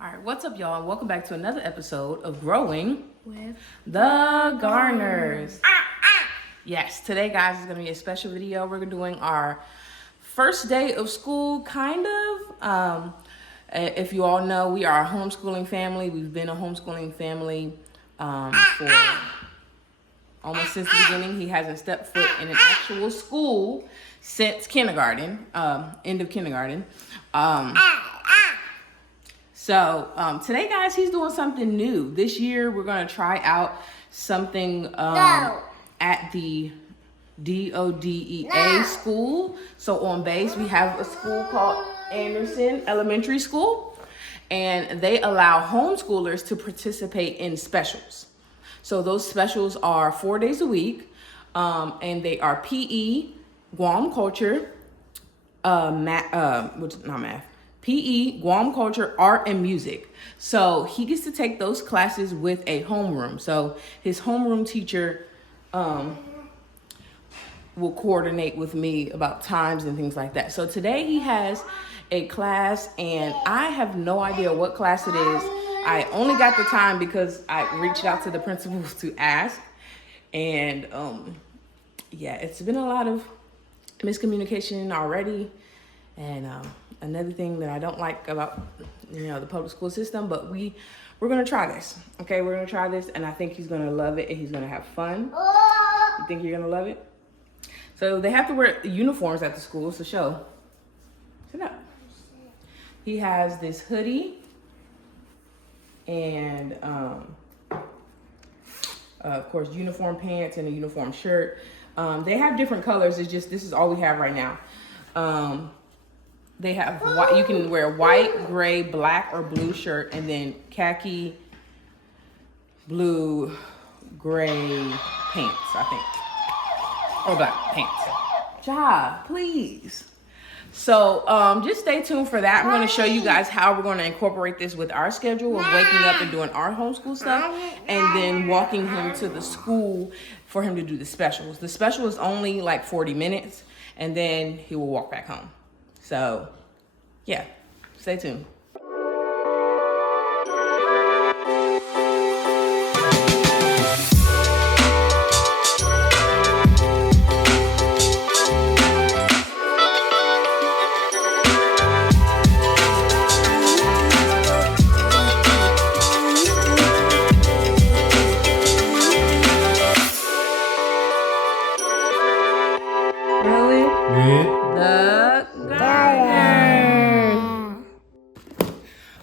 All right, what's up, y'all? Welcome back to another episode of Growing with the Garners. Yes, today, guys, is going to be a special video. We're doing our first day of school, kind of. If you all know, we are a homeschooling family. We've been a homeschooling family for almost since the beginning. He hasn't stepped foot in an actual school since kindergarten, end of kindergarten. So today, guys, he's doing something new. This year, we're going to try out something at the DODEA school. So on base, we have a school called Andersen Elementary School, and they allow homeschoolers to participate in specials. So those specials are 4 days a week, and they are PE, Guam Culture, PE, Guam Culture, Art, and Music. So he gets to take those classes with a homeroom. So his homeroom teacher will coordinate with me about times and things like that. So today he has a class, and I have no idea what class it is. I only got the time because I reached out to the principals to ask. And yeah, it's been a lot of miscommunication already. And another thing that I don't like about, the public school system, but we're going to try this. Okay, we're going to try this, and I think he's going to love it, and he's going to have fun. You think you're going to love it? So they have to wear uniforms at the school, so show. Sit up. He has this hoodie and, of course, uniform pants and a uniform shirt. They have different colors. It's just, this is all we have right now. They have white, you can wear white, gray, black, or blue shirt, and then khaki, blue, gray pants, I think. Or black pants. Ja, please. So just stay tuned for that. I'm going to show you guys how we're going to incorporate this with our schedule of waking up and doing our homeschool stuff, and then walking him to the school for him to do the specials. The special is only like 40 minutes, and then he will walk back home. So, yeah, stay tuned.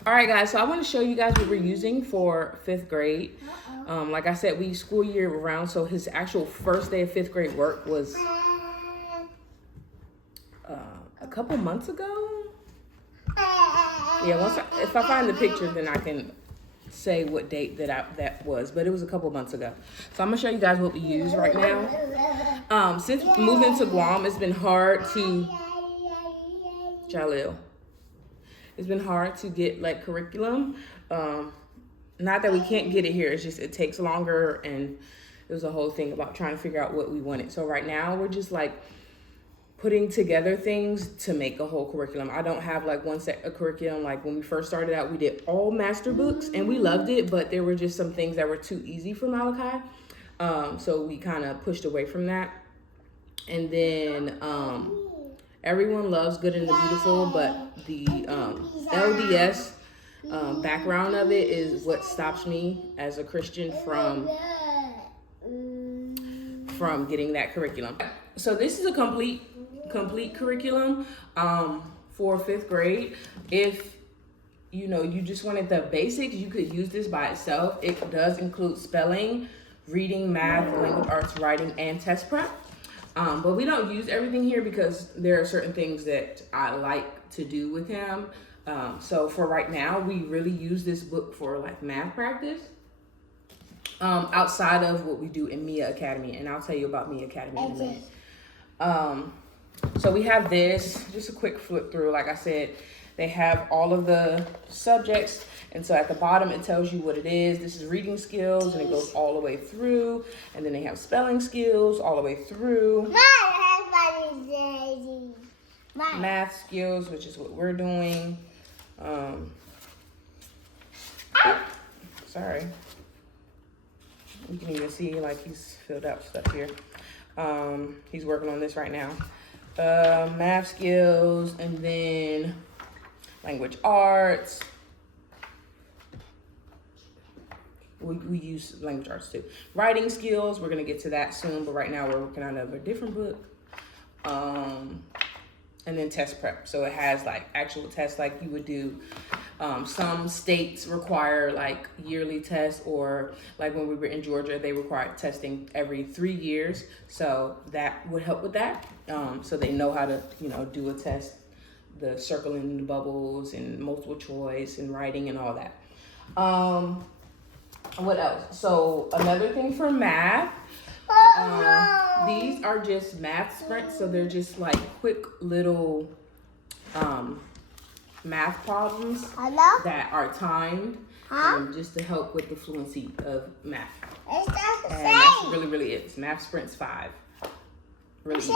Alright, guys, so I want to show you guys what we're using for 5th grade. Like I said, we school year round, so his actual first day of 5th grade work was a couple months ago. Yeah, if I find the picture, then I can say what date that was, but it was a couple months ago. So I'm gonna show you guys what we use right now. Since moving to Guam, it's been hard to Jalil. It's been hard to get like curriculum. Not that we can't get it here, it's just it takes longer, and it was a whole thing about trying to figure out what we wanted. So right now we're just like putting together things to make a whole curriculum. I don't have like one set of curriculum. Like when we first started out, we did all master books and we loved it, but there were just some things that were too easy for Malachi. So we kind of pushed away from that. And then everyone loves Good and the Beautiful, but the LDS background of it is what stops me as a Christian from getting that curriculum. So this is a complete curriculum for 5th grade. If you just wanted the basics, you could use this by itself. It does include spelling, reading, math, language arts, writing, and test prep. But we don't use everything here because there are certain things that I like to do with him. So for right now, we really use this book for like math practice. Outside of what we do in Mia Academy, and I'll tell you about Mia Academy in a minute. So we have this, just a quick flip through. Like I said, they have all of the subjects, and so at the bottom it tells you what it is. This is reading skills, and it goes all the way through, and then they have spelling skills all the way through. Math skills, which is what we're doing. Sorry. You can even see like he's filled out stuff here. He's working on this right now. Math skills, and then language arts. We use language arts too. Writing skills, we're gonna get to that soon, but right now we're working on a different book. And then test prep. So it has like actual tests like you would do. Some states require like yearly tests, or like when we were in Georgia, they required testing every 3 years. So that would help with that. So they know how to, do a test, the circling the bubbles and multiple choice and writing and all that. What else? So another thing for math, these are just math sprints. So they're just like quick little math problems that are timed just to help with the fluency of math. And that's really it. It's Math Sprints 5. Really easy.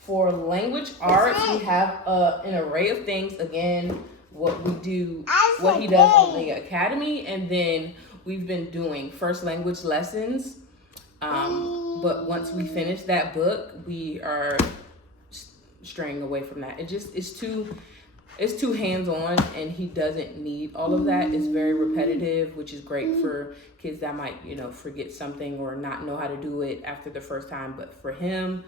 For language arts, we have an array of things. Again, what we do, what he does on the academy, and then we've been doing first language lessons. But once we finish that book, we are straying away from that. It's too hands-on, and he doesn't need all of that. It's very repetitive, which is great for kids that might, forget something or not know how to do it after the first time. But for him,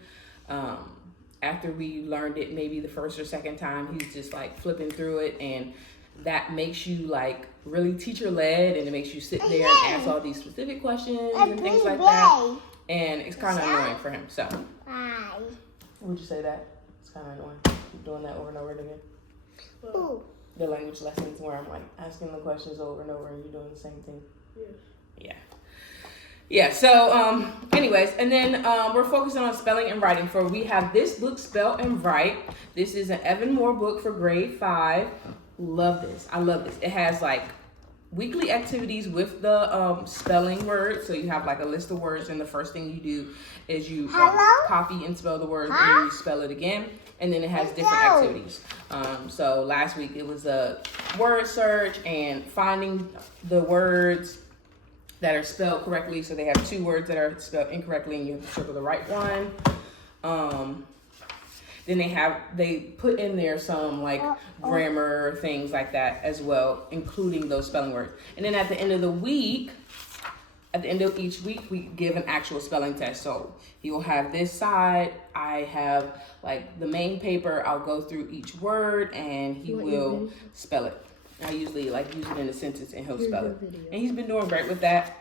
after we learned it maybe the first or second time, he's just like flipping through it, and that makes you like really teacher-led, and it makes you sit there and ask all these specific questions and things like that. And it's kind of annoying for him. So, would you say that? It's kind of annoying. Keep doing that over and over again. Ooh. The language lessons where I'm like asking the questions over and over and you're doing the same thing. Yeah. So anyways, and then we're focusing on spelling and writing. We have this book, Spell and Write. This is an Evan Moore book for grade 5. Love this. I love this. It has like weekly activities with the spelling words. So you have like a list of words, and the first thing you do is you copy and spell the words, and then you spell it again. And then it has different activities. So last week it was a word search and finding the words that are spelled correctly. So they have 2 words that are spelled incorrectly, and you have to circle the right one. Then they put in there some like grammar things like that as well, including those spelling words. And then at the end of the week, at the end of each week, we give an actual spelling test. So you'll have this side. I have like the main paper. I'll go through each word, and he will spell it. I usually like use it in a sentence, and he'll spell it. And he's been doing great with that.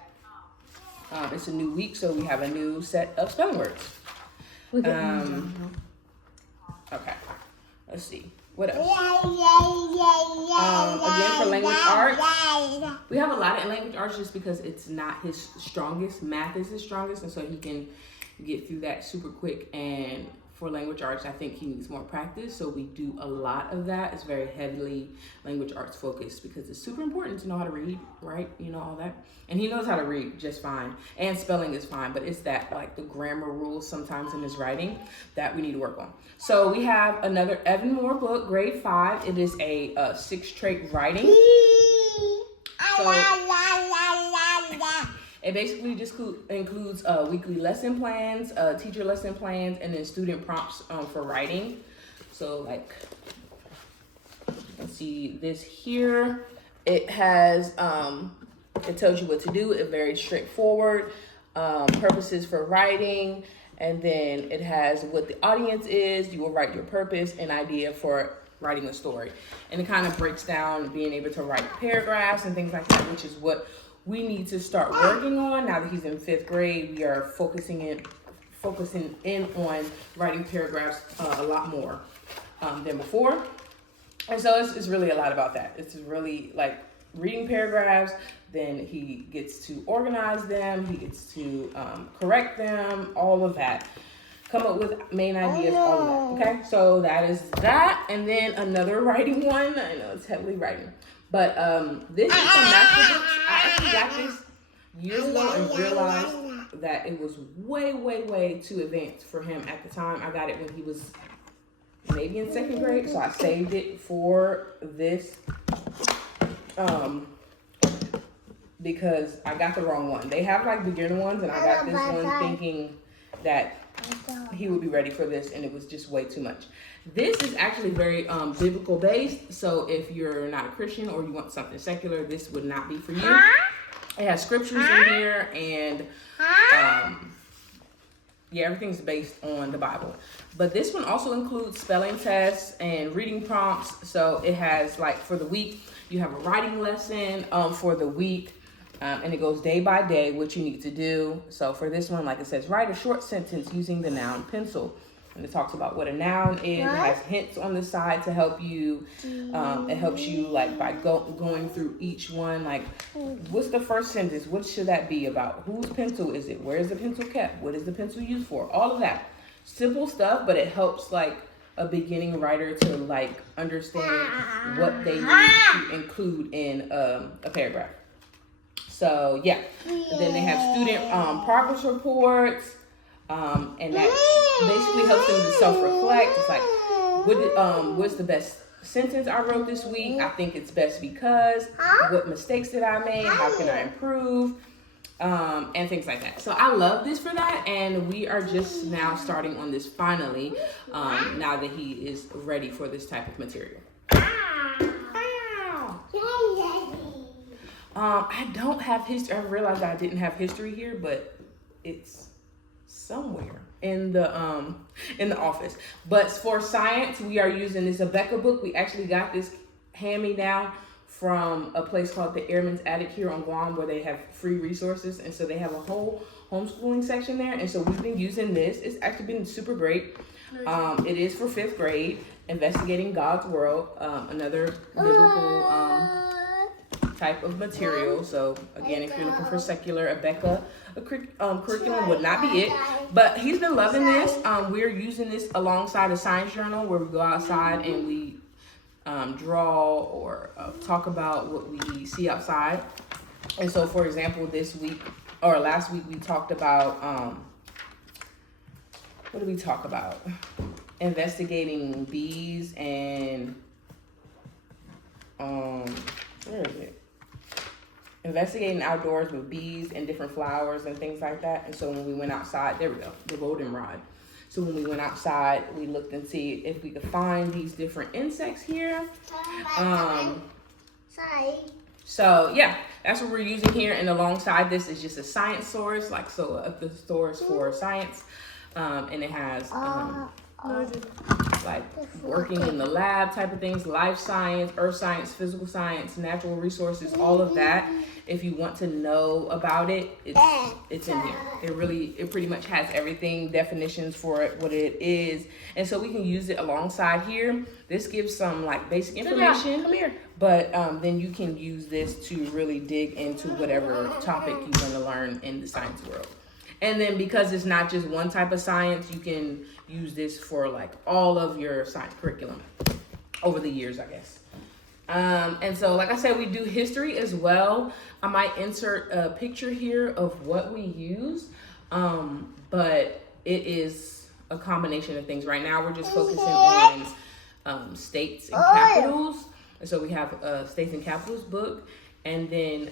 It's a new week, so we have a new set of spelling words. Okay, let's see. What else? Again, for language arts, we have a lot in language arts just because it's not his strongest. Math is his strongest, and so he can get through that super quick. And for language arts, I think he needs more practice, so we do a lot of that. It's very heavily language arts focused because it's super important to know how to read, right? All that. And he knows how to read just fine, and spelling is fine, but it's that like the grammar rules sometimes in his writing that we need to work on. So we have another Evan Moore book, grade 5. It is a 6-trait writing. So it basically just includes weekly lesson plans, teacher lesson plans, and then student prompts for writing. So like, you can see this here. It has, it tells you what to do. It's very straightforward. Purposes for writing. And then it has what the audience is. You will write your purpose and idea for writing a story. And it kind of breaks down being able to write paragraphs and things like that, which is what we need to start working on. Now that he's in 5th grade, we are focusing in on writing paragraphs a lot more than before. And so it's really a lot about that. It's really like reading paragraphs, then he gets to organize them, he gets to correct them, all of that. Come up with main ideas, all of that, okay? So that is that, and then another writing one. I know it's heavily writing. But this is from Master Books. I actually got this years ago and realized that it was way too advanced for him at the time. I got it when he was maybe in 2nd grade, so I saved it for this because I got the wrong one. They have like beginner ones, and I got this one thinking that he would be ready for this, and it was just way too much. This is actually very biblical based, so if you're not a Christian or you want something secular, this would not be for you. It has scriptures in here, and yeah, everything's based on the Bible. But this one also includes spelling tests and reading prompts. So it has, like, for the week, you have a writing lesson for the week. And it goes day by day what you need to do. So for this one, like it says, write a short sentence using the noun pencil. And it talks about what a noun is. It has hints on the side to help you. It helps you like by going through each one. Like, what's the first sentence? What should that be about? Whose pencil is it? Where is the pencil kept? What is the pencil used for? All of that. Simple stuff, but it helps like a beginning writer to like understand what they need to include in a paragraph. So yeah, and then they have student progress reports, and that basically helps them to self-reflect. It's like, what's the best sentence I wrote this week? I think it's best because. What mistakes did I make? How can I improve? And things like that. So I love this for that, and we are just now starting on this finally, now that he is ready for this type of material. I don't have history. I realized I didn't have history here, but it's somewhere in the office. But for science, we are using this Abeka book. We actually got this hand-me-down from a place called the Airman's Attic here on Guam, where they have free resources, and so they have a whole homeschooling section there. And so we've been using this. It's actually been super great. It is for 5th grade, Investigating God's World, another biblical type of material. So again, if you're looking for secular, Abeka curriculum would not be it. But he's been loving this. We're using this alongside a science journal where we go outside and we draw or talk about what we see outside. And so, for example, this week or last week we talked about what did we talk about? Investigating bees and where is it? Investigating outdoors with bees and different flowers and things like that. And so when we went outside, there we go, the goldenrod. So when we went outside, we looked and see if we could find these different insects here. So yeah, that's what we're using here. And alongside this is just a science source, like so the source for science. And it has like working in the lab type of things, life science, earth science, physical science, natural resources, all of that. If you want to know about it, it's in here. It pretty much has everything, definitions for it, what it is. And so we can use it alongside here. This gives some like basic information. Come here. But then you can use this to really dig into whatever topic you want to learn in the science world. And then because it's not just one type of science, you can use this for like all of your science curriculum over the years, I guess. And so, like I said, we do history as well. I might insert a picture here of what we use, but it is a combination of things. Right now, we're just focusing on states and capitals. And so we have a states and capitals book, and then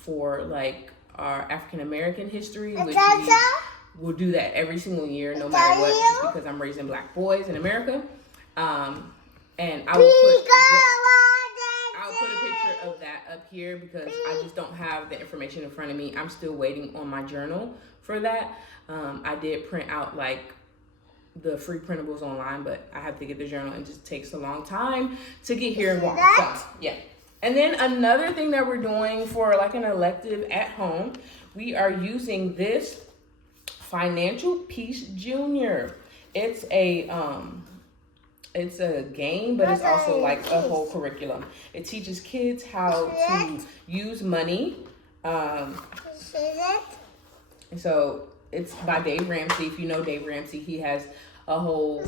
for like our African American history, which we'll do that every single year, no matter what, just because I'm raising Black boys in America. And I will put a picture of that up here because I just don't have the information in front of me. I'm still waiting on my journal for that. I did print out like the free printables online, but I have to get the journal and it just takes a long time to get here in Guam. So, yeah. And then another thing that we're doing for like an elective at home, we are using this Financial Peace Junior. It's a game, but it's also like a whole curriculum. It teaches kids how to use money. And so it's by Dave Ramsey. If you know Dave Ramsey, he has a whole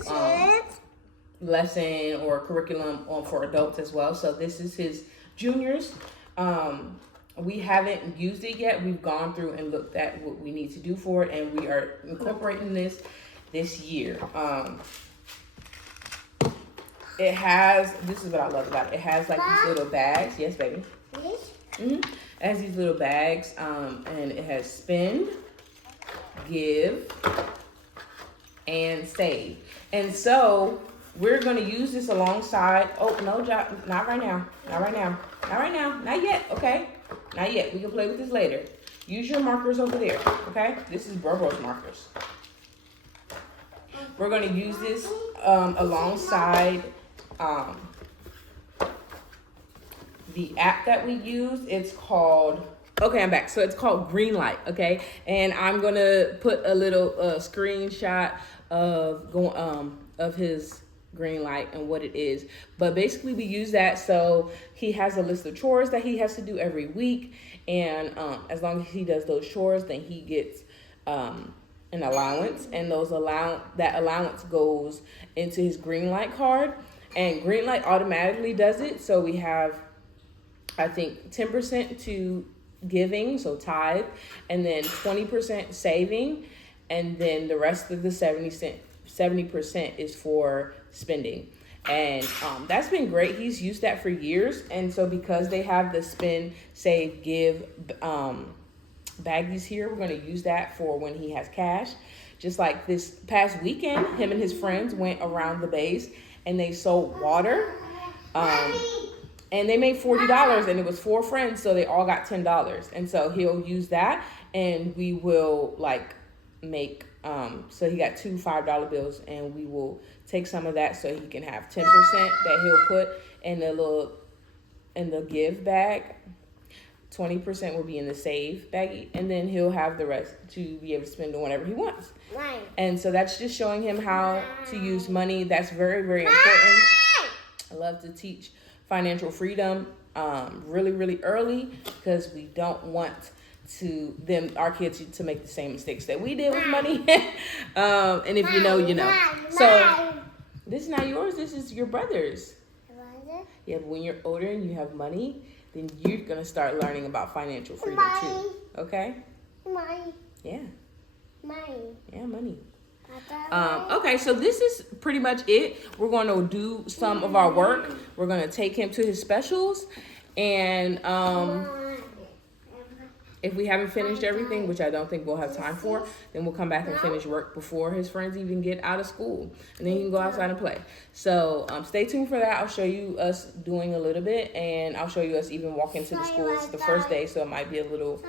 lesson or curriculum for adults as well. So this is his juniors. We haven't used it yet. We've gone through and looked at what we need to do for it, and we are incorporating this year. It has, this is what I love about it. It has like these little bags. Yes, baby. It has these little bags, and it has spend, give, and save. And so we're going to use this alongside, oh, no, not right now. Not right now. Not right now. Not yet, okay? Not yet. We can play with this later. Use your markers over there, okay? This is Burbo's markers. We're going to use this alongside the app that we use. It's called, okay, I'm back. So it's called Greenlight, okay? And I'm going to put a little screenshot of his Greenlight and what it is. But basically we use that so he has a list of chores that he has to do every week. And as long as he does those chores, then he gets an allowance, and that allowance goes into his Greenlight card, and Greenlight automatically does it. So we have, I think, 10% to giving, so tithe, and then 20% saving, and then the rest of the 70% is for spending. And that's been great. He's used that for years. And so because they have the spend, save, give baggies here, we're going to use that for when he has cash. Just like this past weekend, him and his friends went around the base and they sold water. And they made $40, and it was 4 friends, so they all got $10. And so he'll use that, and we will like make, so he got 2 $5 bills, and we will take some of that so he can have 10% that he'll put in the give bag. 20% will be in the save baggie, and then he'll have the rest to be able to spend on whatever he wants. Right. And so that's just showing him how to use money. That's very, very important. I love to teach financial freedom really, really early, because we don't want our kids to make the same mistakes that we did with money. And if you know, you know. So this is not yours. This is your brother's. Yeah, but when you're older and you have money, then you're going to start learning about financial freedom too. Okay? Money. Yeah. Money. Yeah, money. Okay, so this is pretty much it. We're going to do some of our work. We're going to take him to his specials. And if we haven't finished everything, which I don't think we'll have time for, then we'll come back and finish work before his friends even get out of school. And then he can go outside and play. So stay tuned for that. I'll show you us doing a little bit, and I'll show you us even walking to the school. It's the first day, so it might be a little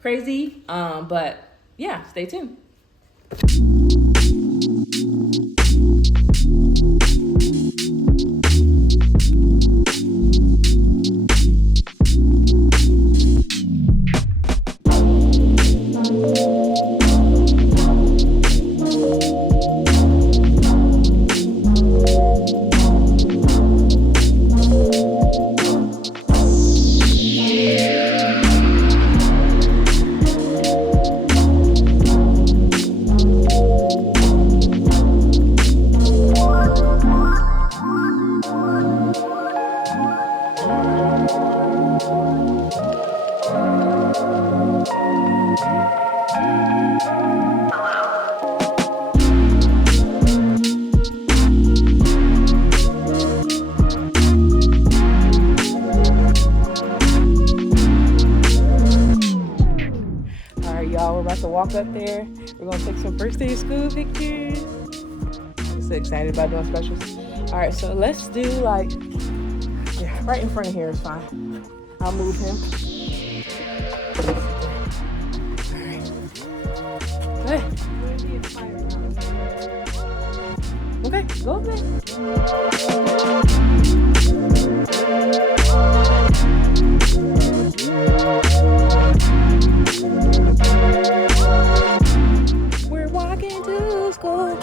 crazy. But yeah, stay tuned. Walk up there. We're gonna take some first day of school pictures. I'm so excited about doing specials. All right, so let's do like, yeah, right in front of here is fine. I'll move him. All right. Okay, go up there. We're walking to school.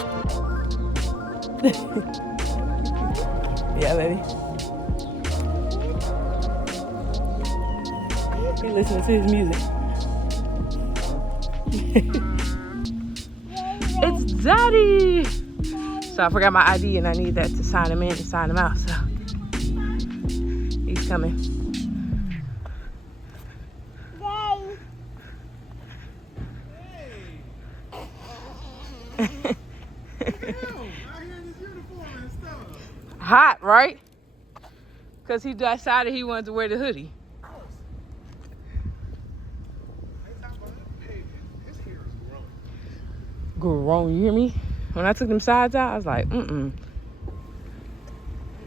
Yeah, baby. He listening to his music. It's Daddy. So I forgot my ID, and I need that to sign him in and sign him out. So he's coming. Hot, right? Because he decided he wanted to wear the hoodie. His hair is grown. Grown, you hear me? When I took them sides out, I was like, mm-mm.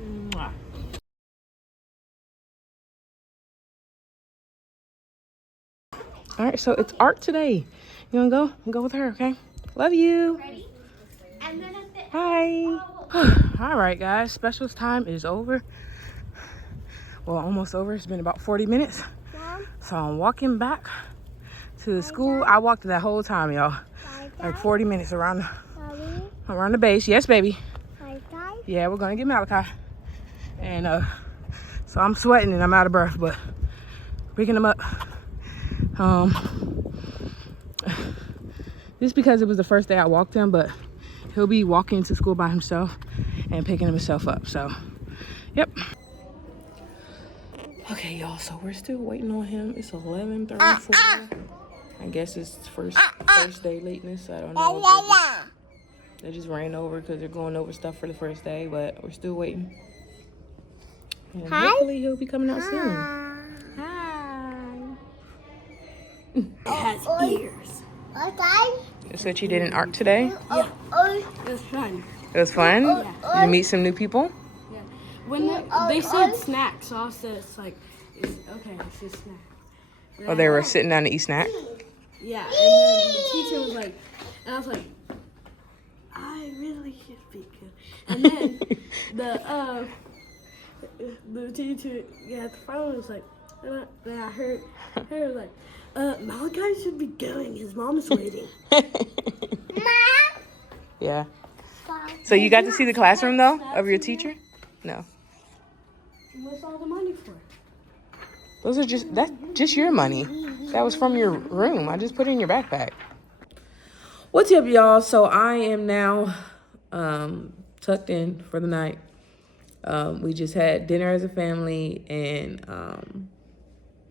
Mwah. All right, so it's art today. You wanna go? Go with her, okay? Love you. Ready? And then at the Bye. All right, guys, specials time is over. Well, almost over. It's been about 40 minutes. So I'm walking back to the school. I walked that whole time, y'all. Like 40 minutes around the base. Yes, baby. Yeah, we're gonna get Malachi. And so I'm sweating and I'm out of breath, but picking him up. Just because it was the first day I walked him, but he'll be walking to school by himself and picking himself up. So, yep. Okay, y'all. So we're still waiting on him. It's 11:34. I guess it's first day lateness. I don't know. They just ran over because they're going over stuff for the first day, but we're still waiting. And hopefully he'll be coming out soon. Hi. it has ears. So you did an art today? Yeah. It was fun. It was fun? Yeah. Did you meet some new people? Yeah. When they said snack, so I said okay, it's a snack. Oh, they were sitting down to eat snack? Yeah, and then the teacher was like, and I was like, I really should be good. And then the teacher got the phone and was like, and I heard her like, Malachi should be going. His mom's waiting. Yeah. So you got to see the classroom though of your teacher? No. What's all the money for? Those are that's just your money. That was from your room. I just put it in your backpack. What's up, y'all? So I am now tucked in for the night. We just had dinner as a family, and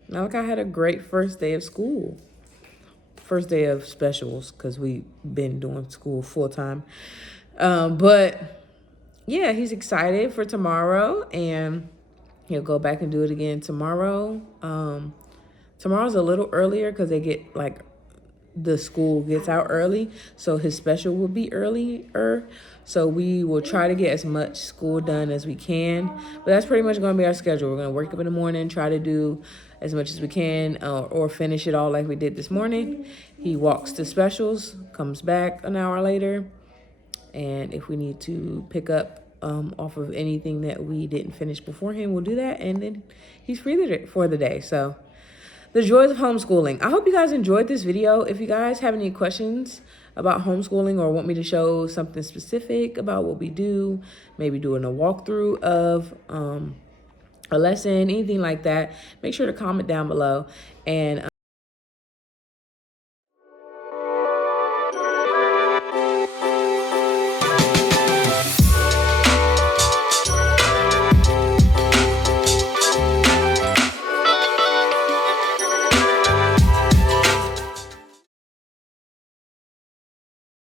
Malachi had a great first day of school. First day of specials, because we've been doing school full time. But yeah, he's excited for tomorrow, and he'll go back and do it again tomorrow. Tomorrow's a little earlier because they get the school gets out early, so his special will be earlier. So we will try to get as much school done as we can. But that's pretty much going to be our schedule. We're going to wake up in the morning, try to do as much as we can, or finish it all like we did this morning. He walks to specials, comes back an hour later, and if we need to pick up off of anything that we didn't finish beforehand, we'll do that, and then he's free for the day. So the joys of homeschooling. I hope you guys enjoyed this video. If you guys have any questions about homeschooling or want me to show something specific about what we do, maybe doing a walkthrough of a lesson, anything like that, make sure to comment down below. And